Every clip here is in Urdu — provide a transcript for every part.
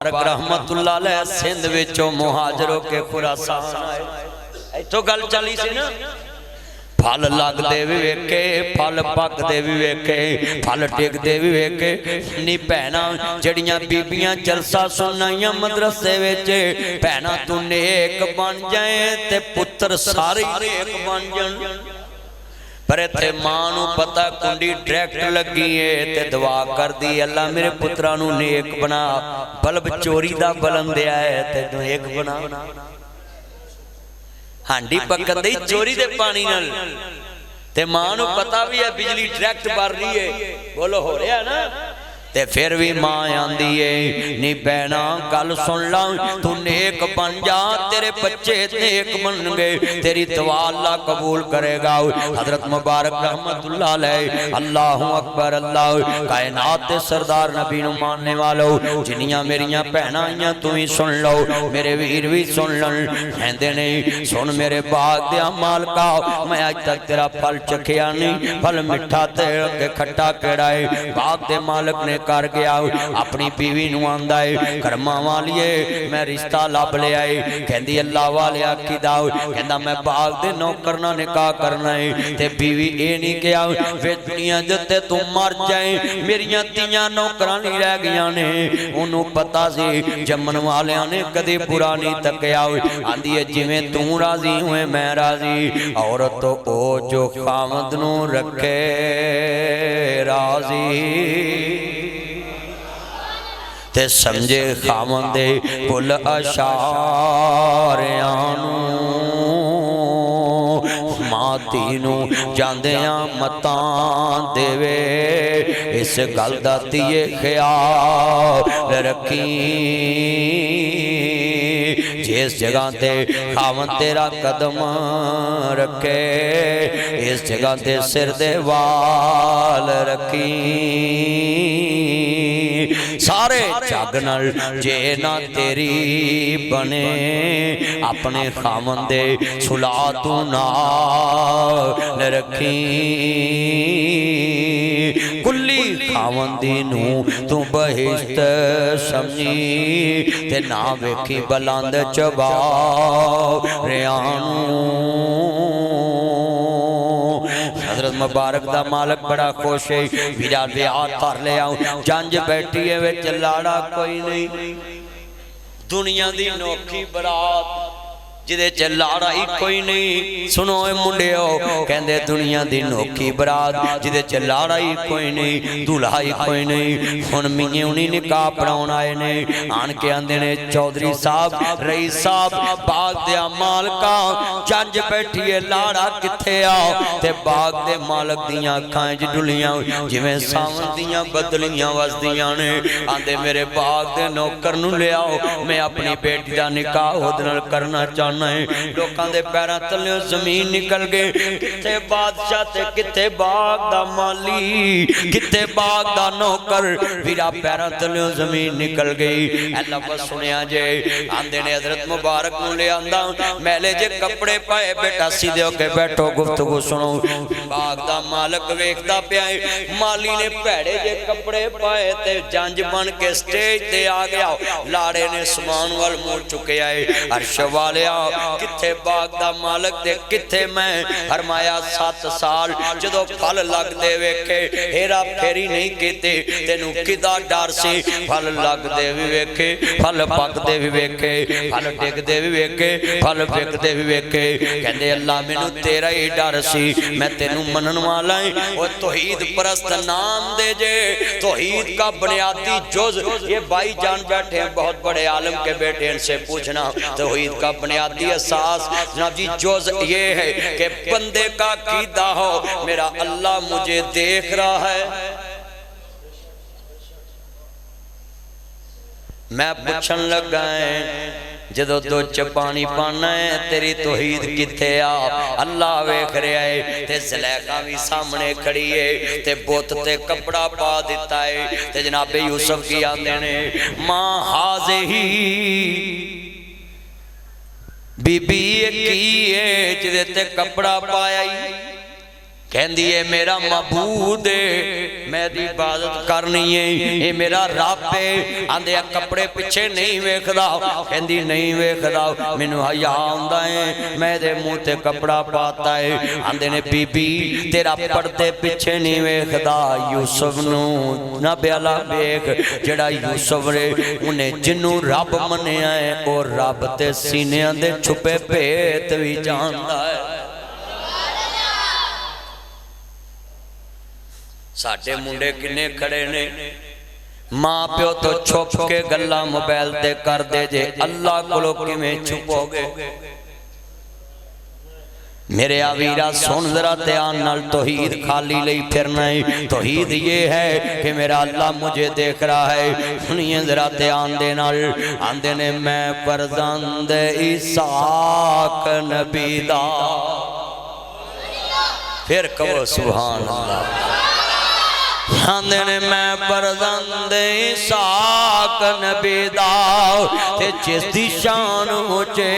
رحمت اللہ علیہ سندھ وچوں مہاجر ہو کے خراسان آئے ایتھوں گل چلی سی نا پھل لگ دے بھی ویکھے پھل پک دے بھی ویکھے پھل ٹک دے بھی ویکھے نی بہنا جڑیاں بیبیاں جلسہ سنائیاں مدرسے وچ بہنا تو نیک بن جائیں تے پتر سارے نیک بن جائیں پر اتھے ماں نو پتہ کنڈی ڈریکٹ لگی ہے تے دعا کر دی اللہ میرے پترانو نیک بنا بلب چوری دا بلند دیا ہے تے نیک بنا ہانڈی پکت دی چوری دے پانی نل تے ماں نو پتہ بھی ہے بجلی ڈریکٹ بار رہی ہے بولو ہو رہا ہے نا تے پھر بھی ماں آندی ہے نی بہنا گل سن لاؤں تو نیک بن جا تیرے بچے نیک بن گئے تیری دعا اللہ قبول کرے گا حضرت مبارک رحمت اللہ علیہ اللہ اکبر اللہ کائنات سردار نبی نو ماننے والو جنیاں میریاں پہنا آئیاں تو ہی سن لو میرے ویر بھی سن لن ہیندے نہیں سن میرے باغ دیا مالکا میں آج تک تیرا پھل چکھیا نہیں پھل مٹھا تیر کے کھٹا کڑائے باغ دے مالک نے کر گیا اپنی بیوی نو آندہ ہے کرمہ والیے میں رشتہ لاب لے آئے کہندی اللہ والے آکی داؤ کہندہ میں باغ دے نوکرنا نکاح کرنا ہے تے بیوی اے نہیں کیا وے دنیا جتے تم مر جائیں میریاں تیاں نوکرانی رہ گیا نے انہوں پتا سی جمن والے آنے کدی برا نہیں تکیا آندی ہے جویں تم راضی ہوئے میں راضی عورت تو او جو خامد نو رکھے راضی تے سمجھے خامن دے پل اشاریانو ماتینو جاندیاں متان دے وے اس گل دا تیے خیال رکھیں جس جگہ تے خامن تیرا قدم رکھے اس جگہ تے سر دے وال رکھیں سارے جاگنل جے نہ تیری بنے اپنے خامن دے سلاتو نال رکھیں کلی خامن دی نو تو بہشت سمجھی تے نہ ویکھی بلند چبا ریانو حضرت مبارک دا مالک بڑا خوش ہے بیرار بیعات کر لے آؤں جانج بیٹھی ہے وچ لاڑا کوئی نہیں دنیا دی نوکھی برات جدے چلاڑا ہی کوئی نہیں سنو اے منڈے ہو کہندے دنیا دی نوکھی برات جدے چلاڑا ہی کوئی نہیں دولہا ہی کوئی نہیں ہن مینے انہیں نکاح پڑھاؤن آئے نے آن کے اندے نے چودھری صاحب رئیس صاحب باغ دیا مالکا چانج بیٹھی ہے لاڑا کتھے آؤ تے باغ دے مالک دیاں کھائیں جی ڈولیاں جویں ساون دیاں بدلیاں وزدیاں نے آندے میرے باغ دے نوکر نو لے آؤ میں اپنی بیٹی دا نکاح ہدنل کرنا چاہنا لوکاں دے پیران تلیوں زمین نکل گئے کتے بادشاہ تے کتے باغ دا مالی کتے باغ دا نوکر ویرا پیران تلیوں زمین نکل گئی اللہ بس سنیا جے آندے نے حضرت مبارک نو لے آندہ میلے جے کپڑے پائے بیٹا سیدھے ہو کے بیٹھو گفتگو سنو باغ دا مالک ویکھدا پیائے مالی نے پیڑے جے کپڑے پائے تے جانج بن کے سٹیج تے آ گیا لاڑے نے سمان وال مور چکے آئے عرش والے کتھے باغ دا مالک دے کتھے میں فرمایا 7 سال جدو پھل لگ دے ویکھے ہیرا پھیری نہیں کیتے تینوں کدا ڈر سی پھل لگ دے بھی ویکھے پھل پک دے بھی ویکھے پھل ڈگ دے بھی ویکھے پھل پک دے بھی ویکھے کہندے اللہ مینوں تیرا ہی ڈر سی میں تینوں منن والا ہوں وہ توحید پرست نام دے جے توحید کا بنیادی جز یہ بھائی جان بیٹھے ہیں بہت بڑے عالم کے بیٹے ان سے پوچھنا توحید کا بنیادی اساس جناب جی جوز یہ ہے کہ بندے کا عقیدہ ہو میرا اللہ مجھے دیکھ رہا ہے میں پوچھن لگا ہے جدو دو چپانی پانا ہے تیری توحید کتے آ اللہ ویکھ رہا ہے تے زلیخا بھی سامنے کھڑی ہے تے بوت تے کپڑا پا دیتا ہے تے جناب یوسف کی آندے نے ماں حاضے ہی بی بی کی ہے جدے تے کپڑا پایا ہی کہندی ہے میرا معبود ہے میں دی عبادت کرنی ہے اے میرا رب ہے آندے کپڑے پیچھے نہیں ویکھدا کہندی نہیں ویکھدا مینوں حیا آندا ہے میں دے منہ تے کپڑا پاتا ہے آندے نے بی بی تیرا پردے پیچھے نہیں ویکھدا یوسف نو نہ بیالا ویکھ جڑا یوسف رے انہیں جنوں رب منیا ہے اور رب تے سینیاں دے چھپے بھیت وی جاندا ہے ساڈے منڈے کنے کھڑے نے ماں پیو تو چھپ کے گلا موبائل تے کر دے جے اللہ کولو کیویں چھپو گے میرے آویرہ سن ذرا دھیان نال توحید خالی لئی پھرنا ہے توحید یہ ہے کہ میرا اللہ مجھے دیکھ رہا ہے سنیے ذرا دھیان دے نال آندے نے میں فرزند اسحاق نبی دا پھر کہو سبحان اللہ آندے نے میں فرزند اسحاق نبی دا تے جس دی شان اچھے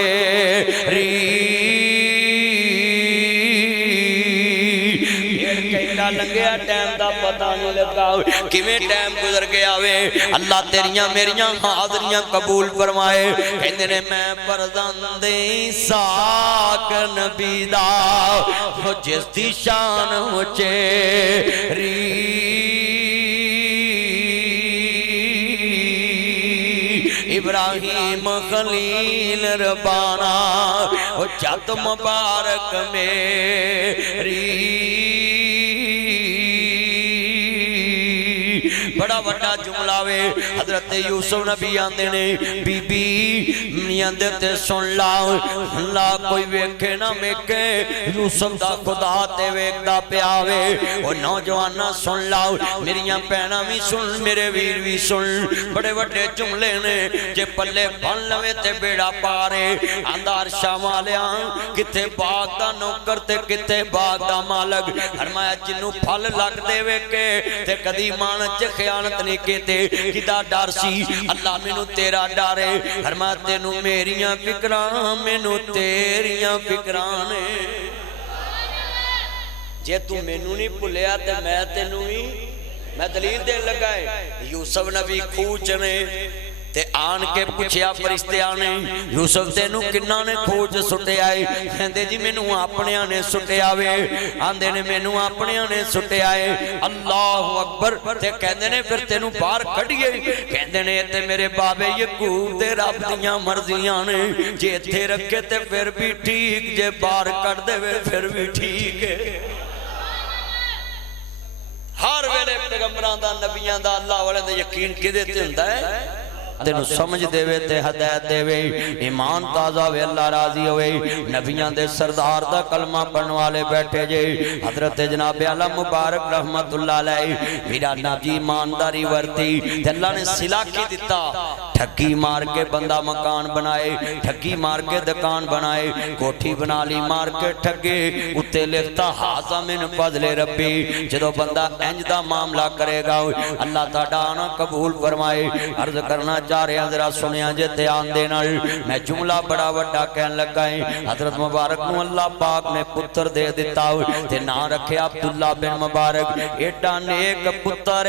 لنگیا ٹائم دا پتہ نہیں لگا کیویں ٹائم گزر گیا وے اللہ تیریاں میریاں حاضریاں قبول فرمائے کہندے نے میں فرزند اسحاق نبی دا جس دی شان اچھے ابراہیم خلیل ربانا جت مبارک میری بڑا وڈا جملہ وے حضرت یوسف نبی آندے نے بی بی نیاندے تے سن لاؤ اللہ کوئی ویکھے نہ میکے یوسف دا خدا تے ویک دا پیاوے اور نوجوانہ سن لاؤ میریاں پہنا بھی سن میرے ویر بھی سن بڑے وڈے جملے نے جے پلے بن لوے تے بیڑا پارے اندار شامالیاں کتے باغ دا نوکر تے کتے باغ دا مالک فرمایا جنوں پھل لگ دے ویکے تے کدی مان چ خیانت نہیں کیتے کدا ڈر سی اللہ مینوں تیرا ڈارے فرمایا تینوں میریاں فکراں مینوں تیریاں فکراں نے جے تو مینوں نہیں بھولیا تے میں تینوں ہی میں دلیل دے لگا ہے یوسف نبی کھوچ نے تے آن کے پوچھیا فرشتے آنے یوسف تینوں کنہ نے کھوج سٹے آئے کہندے جی مینوں اپنے آنے سٹے آوے آندے نے مینوں اپنے آنے سٹے آئے اللہ اکبر تے کہندے نے پھر تینوں باہر کھڑیے کہندے نے تے میرے بابے یعقوب دے رب دیاں مرضیاں نے جے تھے رکھے تے پھر بھی ٹھیک جے باہر کٹ دے وے پھر بھی ٹھیک ہے ہر ویلے پیغمبران دا نبیان دا اللہ والے دا یقین کدے تے ہوندا ہے تینوں سمجھ دے وے تے ہدایت دے وے ایمان تازہ وے اللہ راضی ہوئے نبیان دے سردار دا کلمہ پڑھن والے بیٹھے جے حضرت جناب اعلی مبارک رحمت اللہ علیہ میرا نبی ایمانداری ورتی تے اللہ نے صلہ کی دیتا ٹھگی مار کے بندہ مکان بنائے ٹھگی مار کے دکان بنائے کوٹھی بنا لی مار کے ٹھگے اتے لکھتا حاضر من فضل ربی جدو بندہ انج دا معاملہ کرے گا اللہ تعالیٰ آنا قبول فرمائے عرض کرنا چاہ رہے ہیں ذرا سنیا جے دھیان دینا میں جملہ بڑا وڈا کہن لگا ہے حضرت مبارک نو اللہ پاک نے پتر دے دیتا تے نا رکھے عبداللہ بن مبارک ایڈا نیک پتر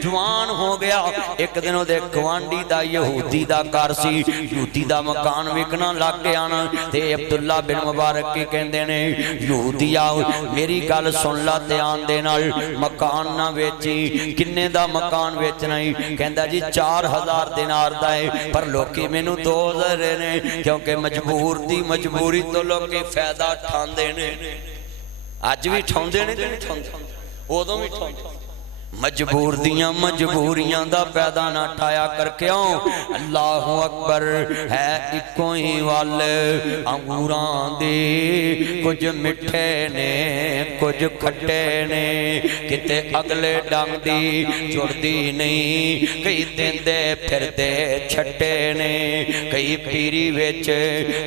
جوان ہو گیا ایک دنوں دے گوانڈی دا یہودی دا کارسی یہودی دا مکان وکنا لگ گیا نا تے عبداللہ بن مبارک کی کہندے نے یہودی آؤ میری گل سن لا دھیان دینا مکان نہ ویچی کنے دا مکان ویچنا ہی کہندا جی 4000 دینار دا ہے پر لوکی مینوں 2000 نے کیونکہ مجبور دی مجبوری تو لوکی فائدہ ٹھاندے نے اج بھی ٹھاندے نے تے نہیں ٹھاندے اودوں بھی ٹھاندے مجبور دیاں مجبوریاں دا پیدا نہ ٹھایا کر کیوں اللہ اکبر ہے اکو ہی وال انگوراں دے کچھ مٹھے نے کچھ کھٹے نے کتے اگلے ڈنگ دی جڑ دی نہیں کئی دن دے پھر دے چھٹے نے کئی پیری ویچ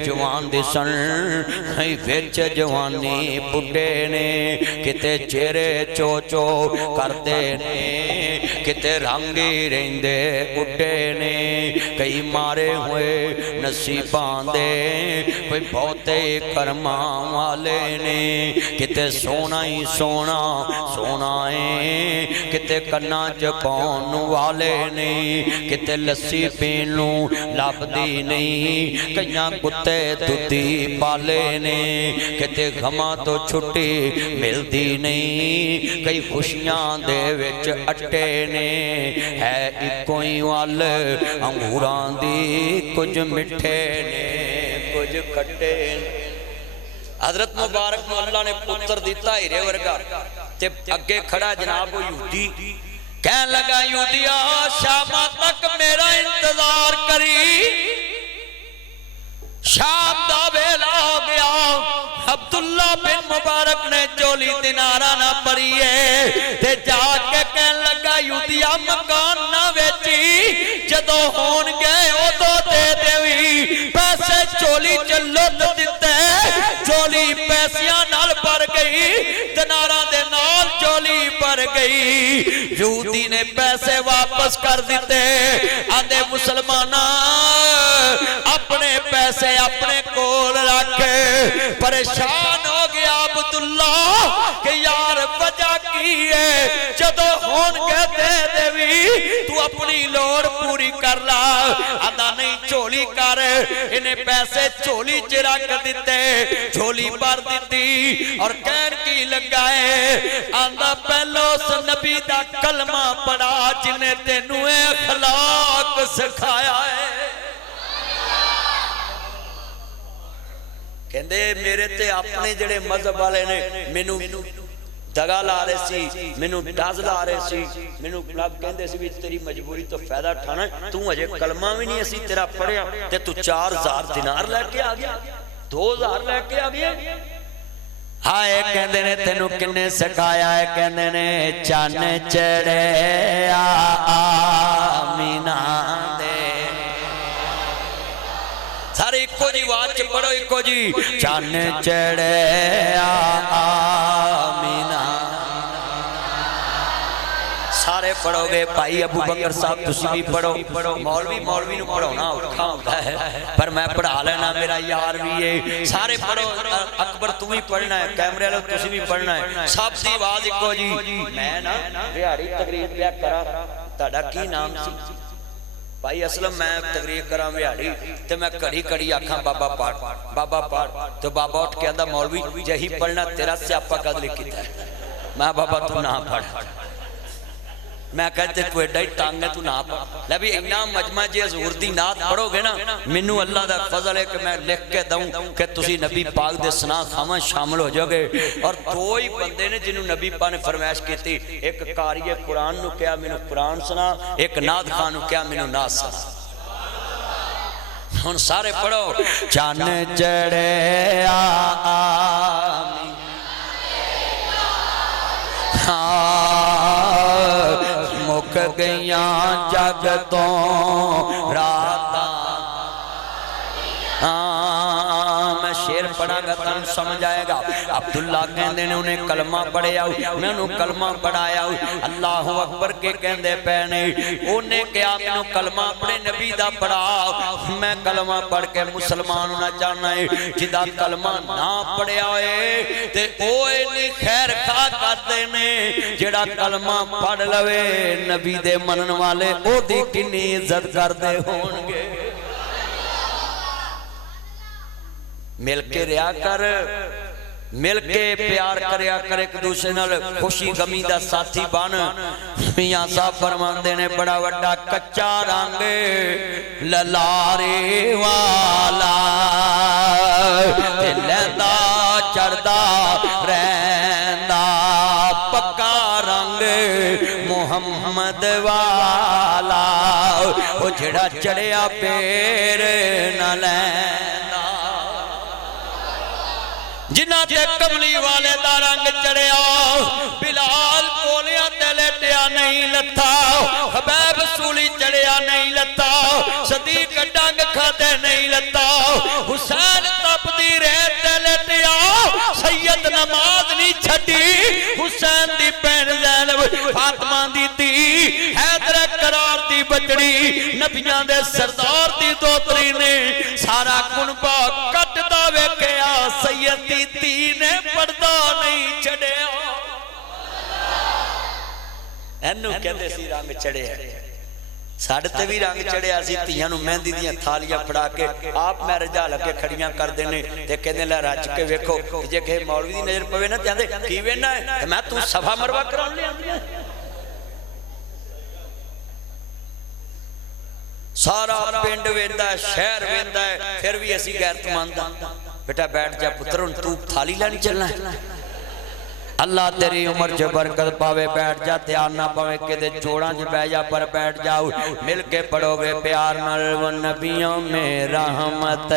جوان دی سن کئی ویچ جوانی بڑھے نے کتے چہرے چو چو کردے نے کتے رنگی رہندے اٹھے نے کئی مارے ہوئے نصیباں دے کوئی بہتے کرماں والے نے کتے سونا ہی سونا سونا ہے کتے کنا چپون والے نے کتے لسی پینوں لب دی نہیں کئیاں کتے دودھی پالے نے کتے غماں تو چھٹی مل دی نہیں کئی خوشیاں دے وچ اٹے نے ہے اکوئی وال انگوراں دی کچھ مٹھے نے کچھ کھٹے نے حضرت مبارک نو اللہ نے پتر دیتا ہیرے ورگا تے اگے کھڑا جناب وہ یہودی کہنے لگا یہودیا شام تک میرا انتظار کری شام دا ویلا ہو گیا عبداللہ بن مبارک نے چولی دینارہ نہ پریے تے جا کے کہنے لگا یہودیا مکان نہ ویچی جدو ہون گئے او تو دے دیوی پیسے چولی چلو تو دیتے چولی پیسیاں نال پر گئی دینارہ دے نال چولی پر گئی یہودی نے پیسے واپس کر دیتے آدھے مسلمانہ اپنے پیسے اپنے کول رکھ پریشان ہو گیا عبداللہ کہ یار وجہ کی ہے جدو ہون کے دے دیوی تو اپنی لوڑ پوری کر لا آدھا نہیں چولی کر انہیں پیسے چولی چرا کر دیتے چولی پر دیتی اور کہن کی لگائے آدھا پہلو سے نبی دا کلمہ پڑھا جنہیں تینوں اخلاق سکھایا ہے کہندے میرے تے اپنے جڑے مذہب والے نے مینوں دگا لا رہے سی مینوں ڈاز لا رہے سی مینوں لب کہندے سی بھی تیری مجبوری تو فائدہ اٹھانا تو اجے کلمہ بھی نہیں اسی تیرا پڑھیا تے تو 4000 دینار لے کے آ گیا 2000 لے کے آ گیا ہائے کہندے نے تینوں کنے سکھایا ہے کہندے نے چن چڑھے آمینہ دے سارے ایکو جی واچ پڑھو ایکو جی چن چڑھے آمینہ سارے پڑھو گے بھائی ابو بکر صاحب تسی بھی پڑھو مولوی نو پڑھونا اکھا ہوتا ہے پر میں پڑھا لینا میرا یار بھی ہے سارے پڑھو اکبر تو بھی پڑھنا ہے کیمرے لو تسی بھی پڑھنا ہے سب دی آواز ایکو جی میں نا ریاڑی تقریر پیا کرا تہاڈا کی نام سی بھائی اسلم میں تقریر کراں ویاڑی تے میں کڑی کڑی آکھاں بابا پاٹ تو بابا اٹھ کے آندا مولوی یہی پڑھنا تیرا سیاپا قد لکھتا ہے میں بابا تو نہ پڑھ میں کہتے تو ایڈا ہی تانگ ہے تو نہ پڑھ لے بھی اینا مجمع جی حضور دی نات پڑھو گے نا منو اللہ دا فضل ہے کہ میں لکھ کے دوں کہ تسی نبی پاک دے سنا خامن شامل ہو جاؤ گے اور دو ہی بندے نے جنہوں نبی پاک نے فرمائش کی تھی ایک قاری قرآن نو کیا منو قرآن سنا ایک ناد خان نو کیا منو ناد سنا ہن سارے پڑھو چن چڑھے آمین مک گئیاں جگ تو راتاں میں شیر پڑھا گا تم سمجھ آئے گا عبداللہ کہندے نے انہیں کلمہ پڑھے آؤ میں انہوں کلمہ پڑھایا اللہ اکبر کے کہندے پہنے انہیں کیا میں انہوں کلمہ پڑھے نبی دا پڑھا میں کلمہ پڑھ کے مسلمان ہونا چاہنا ہے جدہ کلمہ نہ پڑھے آئے تے اوے نہیں خیر خواہ کرتے نے جڑا کلمہ پڑھ لوے نبی دے منن والے او دی کنی عزت کردے ہونگے مل کے ریا کر مل کے پیار کریا کر ایک دوسرے نال خوشی غمی دا ساتھی بن میاں صاحب فرماندے نے بڑا وڈا کچا رنگ للارے والا تے لیندا چڑھدا رہندا پکا رنگ محمد والا او جڑا چڑھیا پیر نہ لیندا جنہ تے کملی والے دا رنگ چڑھیا بلال کولیاں تے لیٹیا نہیں لتا حبیب سولی چڑھیا نہیں لتا صدیق ڈنگ کھاتے نہیں لتا حسین تپ دی ریت تے لیٹیا سید نماز نہیں چھٹ چھڈی حسین دی بہن زینب فاطمہ دی دھی حیدر قرار دی بچڑی نبیاں دے سردار دی دوتری نے سارا کنبہ کٹدا ویکھیا سید دی دھی نے پردہ نہیں چھڈیا اینو کہندے سی رنگ چڑھیا ساڑھے تے بھی رنگ چڑھیا سی تیاں نو مہندی دیاں تھالیاں پڑا کے آپ میں رجا لگے کھڑیاں کر دینے تے کہنے لے رج کے ویکھو جے کہ مولوی دی نظر پوے نا تیاں دے کی وینا ہے میں تو صفا مروہ کران لے آندی ہے سارا پنڈ ویندا ہے شہر ویندا ہے پھر بھی اسی غیرت مند بیٹا بیٹھ جا پتر ہن تو تھالی لانی چلنا ہے اللہ تیری عمر جو برکت پاوے بیٹھ جا تیار نہ پاوے کہ دے چوڑاں جو بہ جا پر بیٹھ جاؤ مل کے پڑھو گے پیار نال وہ نبیوں میں رحمت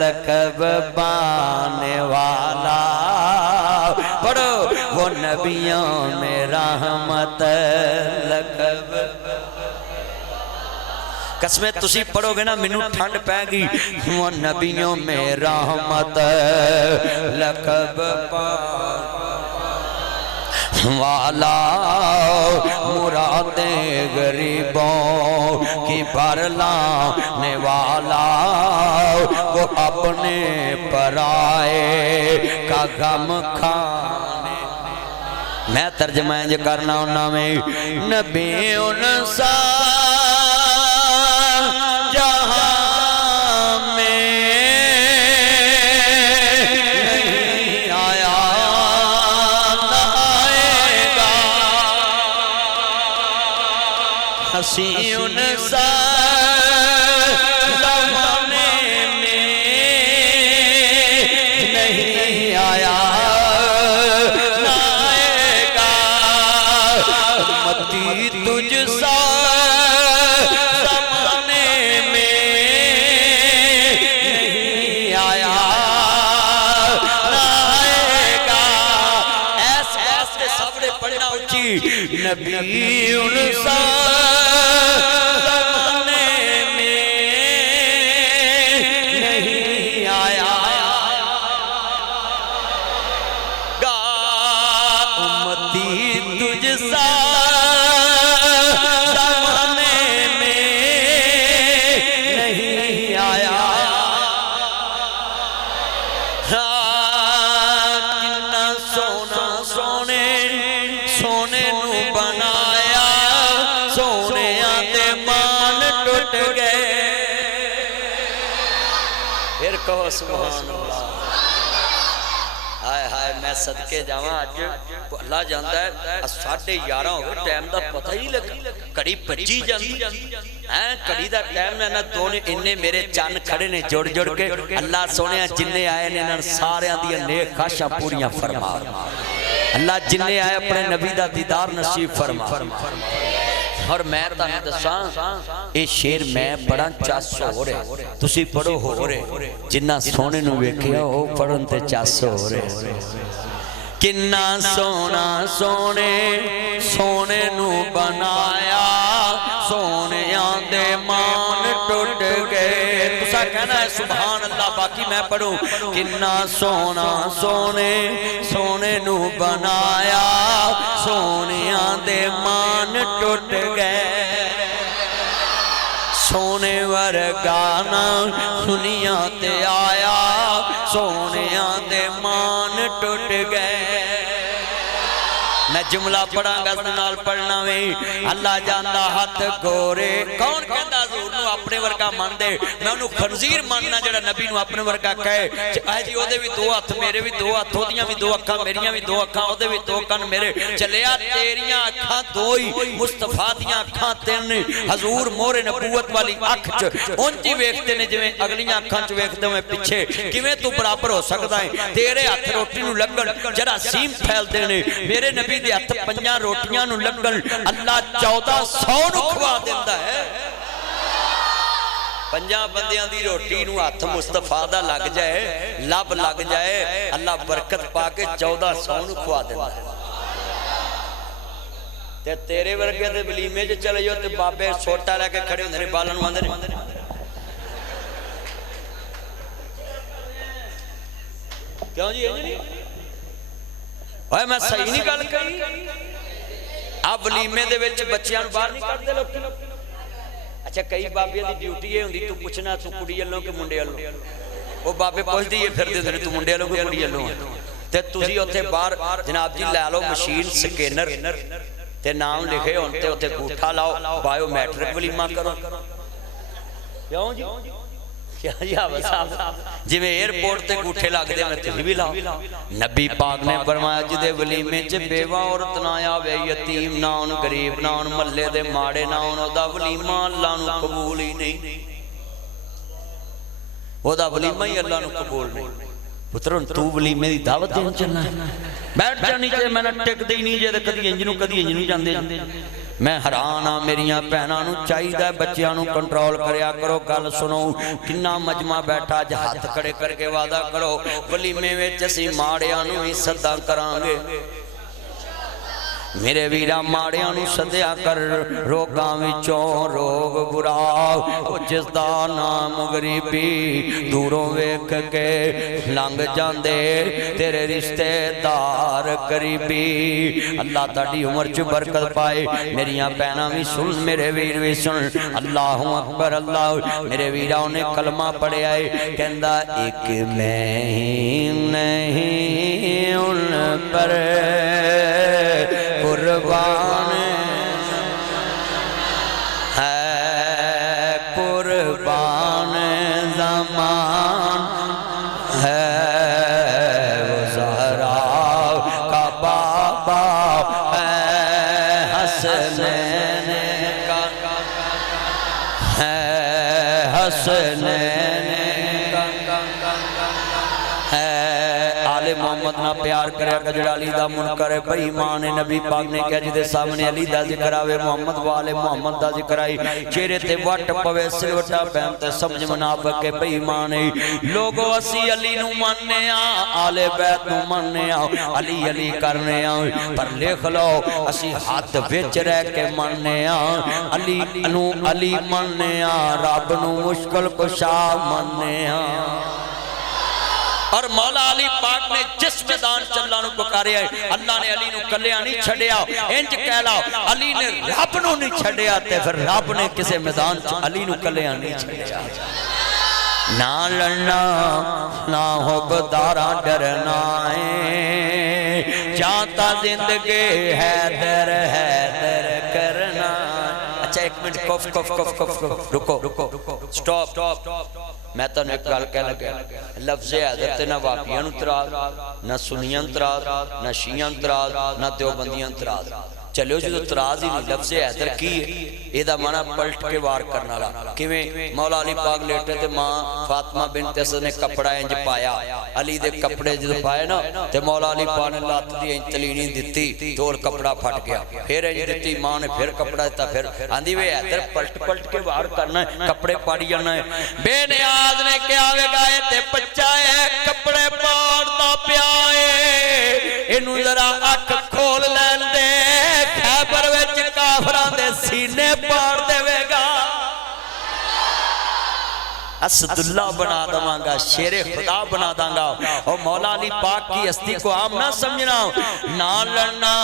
لقب پانے والا پڑھو وہ نبیوں میں رحمت لقب قسمیں تسی پڑھو گے نا منو ٹھنڈ پہ گی وہ نبیوں میں رحمت لقب والا مرادیں غریبوں کی بھر لانے والا وہ اپنے پرائے کا غم کھانے میں ترجمہ جو کرنا ہونا میں نبی انسا حسین سا زمانے میں نہیں آیا نہ آئے گا امتی تجھ سا زمانے میں نہیں آیا نہ آئے گا ایسے ایسے صبر پڑھنا اچھی نبی انسا کہو سبحان اللہ ہائے ہائے میں صدقے جاواں اج اللہ جاندا ہے 11:30 ہو گئے ٹائم دا پتہ ہی لگا کڑی بجی جاندی ہیں کڑی دا ٹائم نہ دو نے اننے میرے چن کھڑے نے جوڑ جوڑ کے اللہ سونیا جننے آئے نے انہاں ساریاں دی نیک خواہشاں پوریاں فرما اللہ جننے آئے اپنے نبی دا دیدار نصیب فرما اور میں تانے دساں اے شیر میں بڑا چاس ہو رہے تسی پڑھو ہو رہے جنہ سونے نو ویکھیا ہو پڑھن تے چاس ہو رہے کنہ سونا سونے سونے نو بنایا سونے آندے مان ٹوٹ گئے تسا کہنا ہے سبحان اللہ باقی میں پڑھوں کنہ سونا سونے سونے نو بنایا سونے آندے مان ٹوٹ گئے سونے ورگانا دنیا تے آیا سونے آندے مان ٹوٹ گئے میں جملہ پڑھاں گا سنال پڑھنا میں اللہ جاندہ ہاتھ گورے کون کہندہ حضور نو اپنے ورگا مان دے میں انہوں خنزیر ماننا جڑا نبی نو اپنے ورگا کہے آئے جی او دے بھی دو ہاتھ میرے بھی دو ہاتھ ہو دیاں بھی دو اکھاں میریاں بھی دو اکھاں او دے بھی دو کن میرے چلیا تیریاں اکھاں دوئی مصطفیٰ دیاں اکھاں تین حضور مور نبوت والی اکھ چ انجی ویکھتے نے جویں اگلیاں اکھاں چ ویکھتے ہوئے پیچھے کیویں تو برابر ہو سکتا ہے تیرے ہاتھ روٹی نو لگن جرا سیم پھیل دینے میرے نبی دے ہاتھ پنجاں روٹیاں نو لگن اللہ 1400 نو کھوا دیندہ ہے پنجاں بندیاں دی روٹی نو ہاتھ مصطفیٰ دا لگ جائے لب لگ جائے اللہ برکت پا کے 1400 نو کھوا دیندہ ہے تے تیرے ورگے دے بلیمے جو چلے جو تے بابے سوٹا لے کے کھڑے ہوندے بالن واندے کیوں جی اوے میں صحیح نہیں گل کہی اب ولیمے دے وچ بچیاں باہر نہیں کڈدے لوکی اچھا کئی بابیاں دی ڈیوٹی یہ ہوندی تو پوچھنا تو کڑی والوں کہ منڈے والوں وہ بابے پوچھ دی یہ پھر دے تو منڈے والوں کہ کڑی والوں تے تسی اوتھے باہر جناب جی لے لو مشین سکینر تے نام لکھے ہون تے اوتھے انگوٹھا لاؤ بایو میٹرک ولیمہ کرو کیوں جی کیا جی آبا صاحب جی میں ایئرپورٹ تے گوٹھے لگ دے میں تھی بھی لاؤ نبی پاک نے فرمایا جدے ولیمے چ بیوہ عورت نہ آوے یتیم نہ ہون غریب نہ ہون محلے دے ماڑے نہ ہون او دا ولیمہ اللہ نو قبول ہی نہیں او دا ولیمہ ہی اللہ نو قبول نہیں پترون تو ولیمے دی دعوت دین چلنا ہے بیٹھ جانی چاہے میں نے ٹک دی نہیں جائے کدی انجنوں جاندے میں حیران ہاں میریاں بہناں نو چاہیے بچیاں نو کنٹرول کریا کرو گل سنو کنا مجمع بیٹھا ج ہاتھ کھڑے کر کے وعدہ کرو ولیمے وچ اسی ماڑیاں نو ہی صدا کران گے میرے ویرا ماڑیاں نو صدیا کر روگاں وچوں روگ برا او جس دا نام غریبی دوروں ویکھ کے لنگ جاندے تیرے رشتے دار قریبی اللہ تاڑی عمر چ برکت پائے میریاں بہناں وی سن میرے ویر وی سن اللہ اکبر اللہ میرے ویرا نے کلمہ پڑھیا ہے کہندا ایک میں نہیں ان پر قربان ہے قربان زمان ہے وہ زہرا کا بابا ہے حسنین کا ہے حسنین محمد نہ پیار کرے کجڑا علی دا منکر ہے بھئی ایمان نبی پاک نے کہا جدے سامنے علی دا ذکر آوے محمد والے محمد دا ذکر آئی چہرے تے وٹ پوے سلوٹا پہنتے سمجھ منافق کے بھئی ایمان ہے لوگو اسی علی نو مننے آل بیت نو مننے علی علی کرنے پر لکھ لو اسی ہاتھ وچ رہ کے مننے علی نو علی مننے رب نو مشکل کشا مننے اور مولا علی پاک نے جس میدان چلنا نو پکاریا ہے اللہ نے علی نو کلیا نہیں چھڑیا انج کہلا علی نے رب نو نہیں چھڑیا تے پھر رب نے کسے میدان علی نو کلیا نہیں چھڑیا نہ لڑنا نہ حقدارا ڈرنا ہے جاتا زندگی حیدر حیدر کرنا اچھا ایک منٹ کف کف کف کف رکو سٹاپ میں تو ایک گل کہہ لگا لفظ حیدر تے نہ واقعیاں تراز نہ سنیاں تراز نہ شیعاں تراز نہ دیوبندیاں تراز چلو جو تراز ہی نہیں لفظ حیدر کی ہے یہ دا معنی پلٹ کے وار کرنا رہا کیویں مولا علی پاک لیٹے تے ماں فاطمہ بنت اسد نے کپڑا انج پایا علی دے کپڑے جدو پائے نا تے مولا علی پاک نے لات دی انج تلینی دیتی تو کپڑا پھٹ گیا پھر انج دیتی ماں نے پھر کپڑا دیتا پھر آندھی وے حیدر پلٹ کے وار کرنا ہے کپڑے پاڑی جانا ہے بے نیاز نے کیا وے گائے تے بچہ ہے کپڑے پاڑتا پیائے انہوں ذرا اکھ کھول لین دے خیبر وچ کافران دے سینے پاڑ دے وے گا اسد اللہ بنا دمانگا شیر خدا بنا دانگا اور مولا علی پاک کی ہستی کو عام نہ سمجھنا نہ لڑنا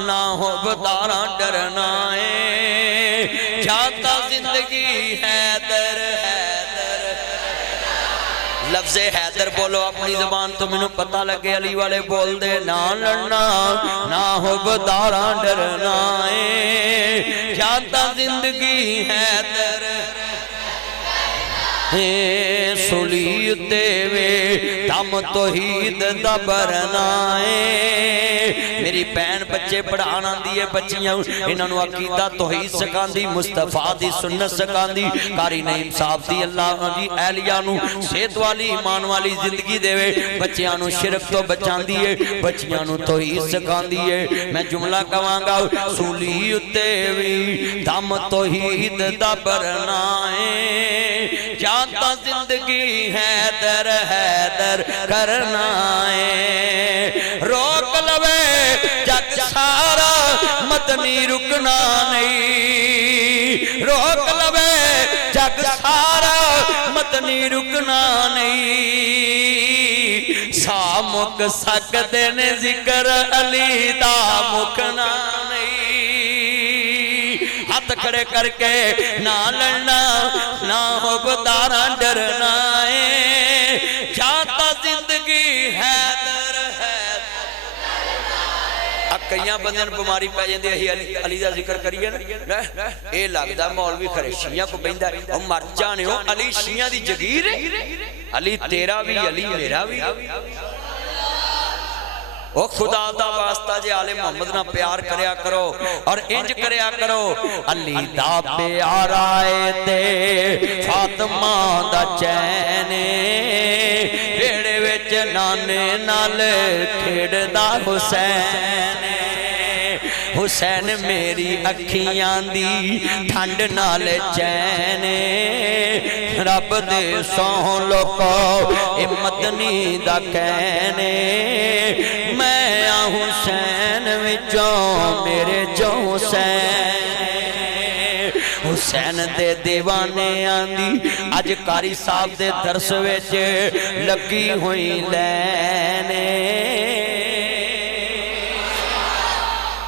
نہ حقدارا ڈرنا ہے جاتا زندگی حیدر حیدر لفظ حیدر بولو اپنی زبان تو میں نے پتہ لگے علی والے بول دے نہ لڑنا نہ حقدارا ڈرنا ہے جاتا زندگی حیدر سلیتے وے دم توحید دا برنا ہے میری بہن بچے پڑھانا دیئے بچیاں انہوں عقیدہ توحید سکان دی مصطفیٰ دی سنت سکان دی کاری نعیم صاحب دی اللہ دی اہلیہ نو صحت والی ایمان والی زندگی دے وے بچیاں نو شرک تو بچان دیئے بچیاں نو توحید سکان دیئے میں جملہ کہاں سلیتے وے دم توحید دا برنا ہے جاتا زندگی حیدر حیدر کرنا ہے روک لوے جگ سارا مدنی رکنا نہیں روک لوے جگ سارا مدنی رکنا نہیں شاہ مک سکتے نے ذکر علی دا مکنا نہیں ہاتھ کھڑے کر کے نہ لڑنا نہ حبدارا ڈرنا ہے جاتا زندگی حیدر کئی بندے بیماری پی جاتی ہے علی دا ذکر کریے نا اے لگتا مولوی کھڑے شیعہ کو بہندا او مر جانے ہو علی شیعہ دی جگیر ہے علی تیرا بھی علی میرا بھی او خدا دا واسطہ جے آل محمد نہ پیار کریا کرو اور انج کریا کرو علی دا پیارا تے فاطمہ دا چین بیڑے وچ نانے نال کھیڑدا حسین حسین میری اکھیاں دی ٹھنڈ نال چین رب دے سو لوکو اے مدنی دا کہنے میں حسین وچوں میرے جو حسین دے دیوانے آندی اج قاری صاحب دے درس وچ لگی ہوئی لینے